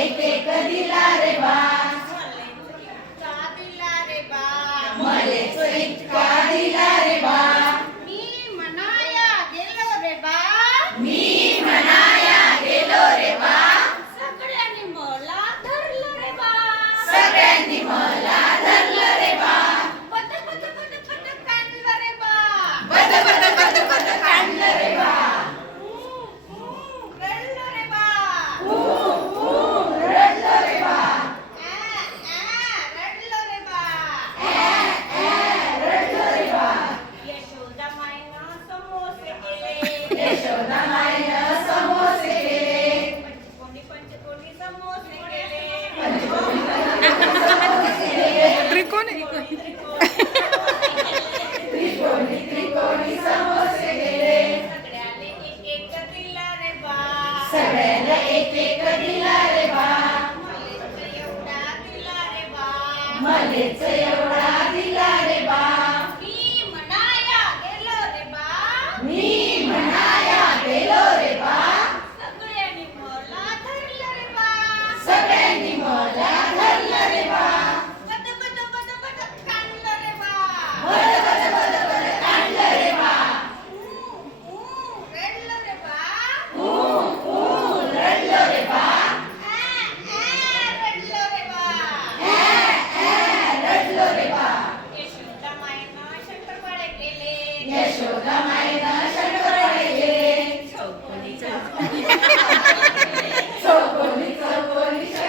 येते कधीला रे बा? दिला रे बा. मी रे बा. मी रे सगळ्यांनी मला सगळ्यांनी मला It's